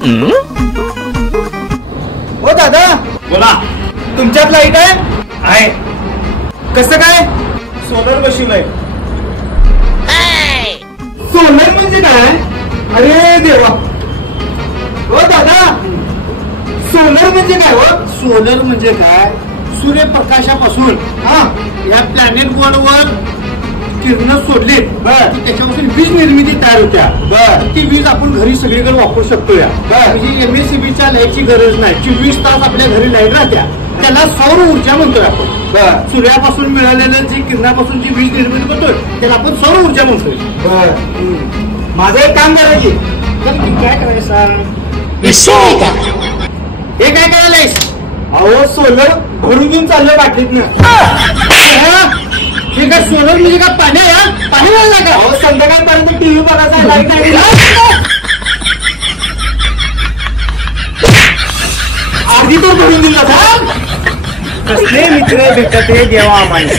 हो दादा, बोला. तुमच्यात लाईट आहे? कसं काय? सोलर बसवलंय. सोलर म्हणजे काय? अरे देवा. हो दादा, सोलर म्हणजे काय? हो, सोलर म्हणजे काय? सूर्यप्रकाशापासून या प्लॅनेट वर किरण सोडली त्याच्यापासून वीज निर्मिती तयार होत्या. ती वीज आपण घरी सगळीकडे वापरू शकतो. म्हणजे MSCBच्या लाईटची गरज नाही. 24 तास आपल्या घरी लाईट राहत्या. त्याला सौर ऊर्जा म्हणतोय आपण. सूर्यापासून मिळालेल्या जी किरणापासून जी वीज निर्मिती करतोय त्याला आपण सौर ऊर्जा म्हणतोय. माझं एक काम करायची. काय करायचं? हे काय करायलायस? अहो सोलर भरून घेऊन चाललं बाटलीतनं. हे काय सोलर म्हणजे का पाणी लागला का? अहो संध्याकाळपर्यंत टीव्ही बघायचा, लाईट नाही. आधी तो भरून दिला. कसले मित्र भेटत हे देवा आम्हाला.